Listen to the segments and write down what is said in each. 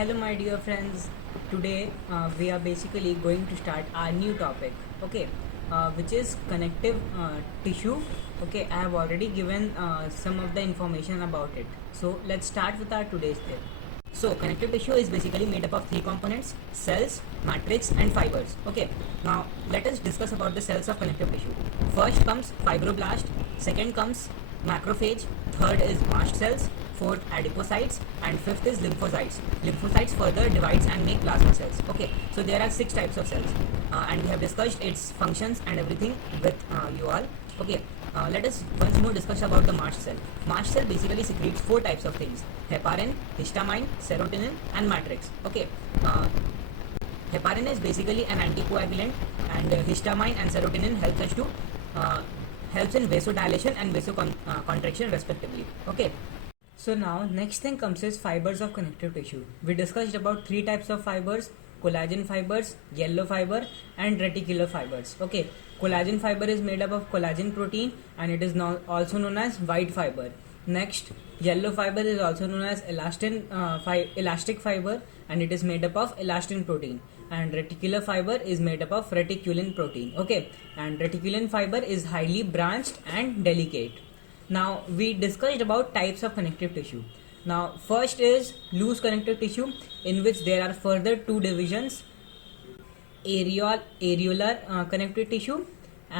Hello, my dear friends. Today we are basically going to start our new topic, okay, which is connective tissue. Okay, I have already given some of the information about it. So let's start with our today's tip. So connective tissue is basically made up of three components: cells, matrix, and fibers. Okay, now let us discuss about the cells of connective tissue. First comes fibroblast, second comes macrophage, third is mast cells, fourth adipocytes, and fifth is lymphocytes. Lymphocytes further divides and make plasma cells. Okay, so there are 6 types of cells, and we have discussed its functions and everything with you all. Okay, let us once more discuss about the mast cell. Mast cell basically secretes 4 types of things: heparin, histamine, serotonin, and matrix. Okay, heparin is basically an anticoagulant, and histamine and serotonin helps in vasodilation and vasocontraction respectively. Okay. So now next thing comes is fibers of connective tissue. We discussed about 3 types of fibers: collagen fibers, yellow fiber, and reticular fibers. Okay, collagen fiber is made up of collagen protein and it is now also known as white fiber. Next, yellow fiber is also known as elastic fiber and it is made up of elastin protein. And reticular fiber is made up of reticulin protein. Okay, and reticulin fiber is highly branched and delicate. Now we discussed about types of connective tissue. Now first is loose connective tissue, in which there are further 2 divisions: areolar connective tissue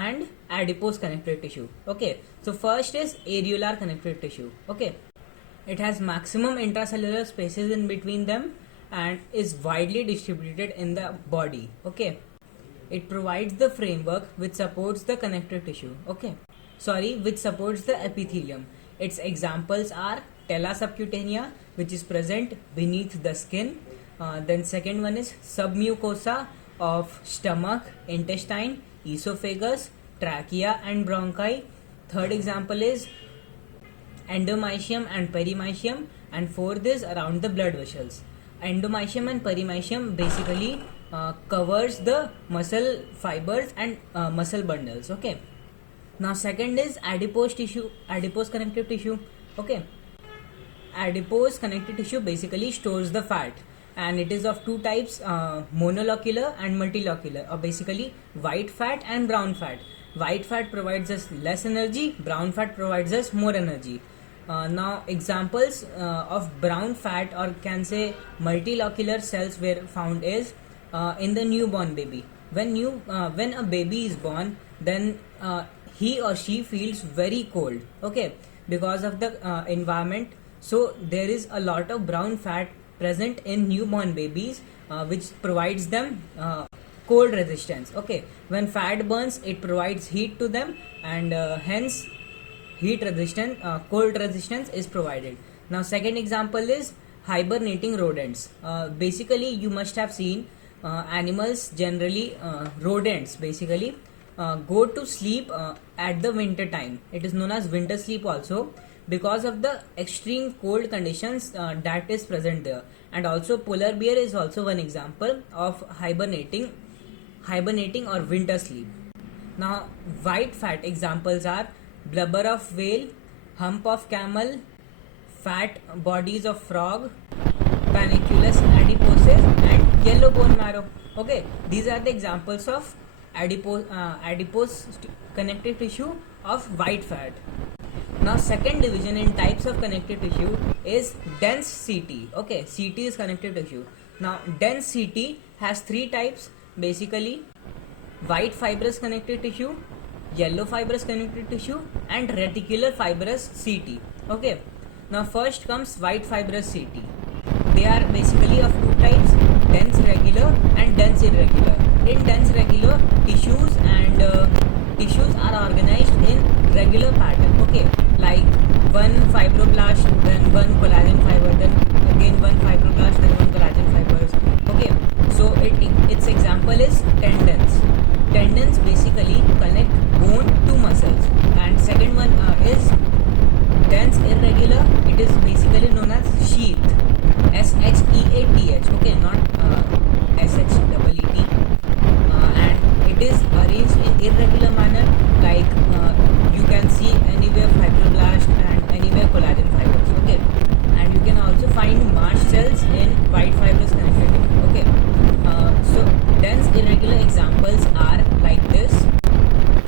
and adipose connective tissue. Okay, so first is areolar connective tissue. Okay, it has maximum intracellular spaces in between them and is widely distributed in the body. Okay, it provides the framework which supports the connective tissue. Okay, which supports the epithelium. Its examples are tela subcutanea, which is present beneath the skin. Then second one is submucosa of stomach, intestine, esophagus, trachea, and bronchi. Third example is endomysium and perimysium, and fourth is around the blood vessels. Endomysium and perimysium basically covers the muscle fibers and muscle bundles. Okay. Now second is adipose connective tissue. Okay, adipose connective tissue basically stores the fat, and it is of 2 types: monolocular and multilocular, or basically white fat and brown fat. White fat provides us less energy, brown fat provides us more energy. Now examples of brown fat, or can say multilocular cells, were found is in the newborn baby. When a baby is born, then he or she feels very cold, okay, because of the environment. So there is a lot of brown fat present in newborn babies, which provides them cold resistance. Okay, when fat burns, it provides heat to them, and hence cold resistance is provided. Now second example is hibernating rodents. Basically you must have seen animals, generally rodents basically go to sleep at the winter time. It is known as winter sleep also, because of the extreme cold conditions that is present there. And also polar bear is also one example of hibernating or winter sleep. Now white fat examples are blubber of whale, hump of camel, fat bodies of frog, panniculus adiposis, and yellow bone marrow. Okay, these are the examples of adipose connective tissue of white fat. Now second division in types of connective tissue is dense CT. Okay, CT is connective tissue. Now dense CT has 3 types, basically white fibrous connective tissue, yellow fibrous connective tissue, and reticular fibrous CT. Okay, now first comes white fibrous CT. They are basically of 2 types: dense regular and dense irregular. In dense regular, tissues are organized in regular pattern. Okay, like one fibroblast, then one collagen fiber, then again one fibroblast, then one collagen fibers. Okay, so its example is tendons. Tendons basically connect bone to muscles. And second one is dense irregular. It is basically known as sheath. SHEATH. Okay, not SHEET. And it is arranged in irregular manner, like you can see anywhere fibroblast and anywhere collagen fibers. Okay, and you can also find mast cells in white fiber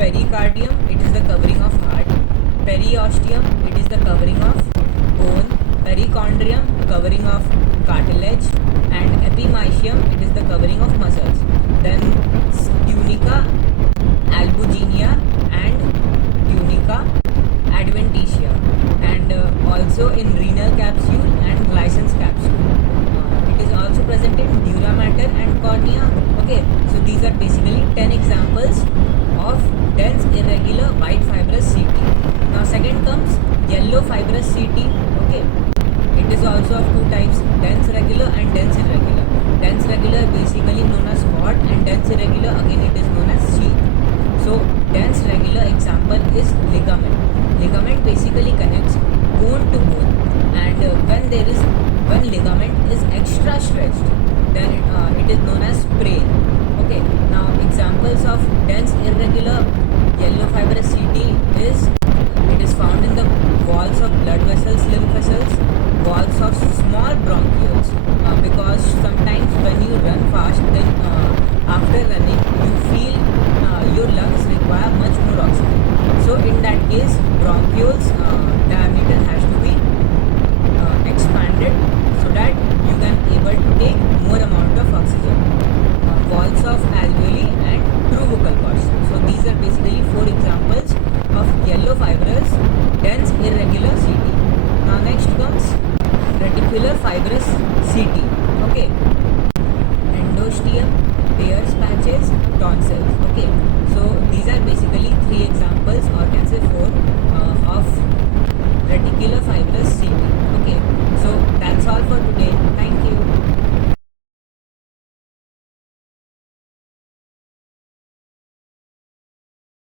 pericardium, it is the covering of heart. Periosteum, it is the covering of bone. Perichondrium, covering of cartilage. And epimysium, it is the covering of muscles. Then tunica albuginea and tunica adventitia, and also in renal capsule and Gleason's capsule. It is also present in dura mater and cornea. Okay, so these are basically 10 examples of dense irregular white fibrous CT. Now second comes yellow fibrous CT. Okay, it is also of two types, dense regular and dense irregular. Dense regular basically known as spot, and dense irregular again it is known as sheath. So dense regular example is ligament. Ligament basically connects bone to bone, and when ligament is extra stretched, then it is known as sprain. Okay, now examples of dense irregular yellow fibrous CT is, it is found in the walls of blood vessels, lymph vessels, walls of small bronchioles, because sometimes when you run fast, then after running you feel your lungs require much more oxygen. So in that case, bronchioles diameter has to be expanded so that you can able to take more amount of oxygen. Walls of alveoli and true vocal cords. So these are basically 4 examples of yellow fibrous dense irregular CT. Now next comes reticular fibrous CT. Okay, endosteum, Peyer's patches, tonsils. Okay, so these are basically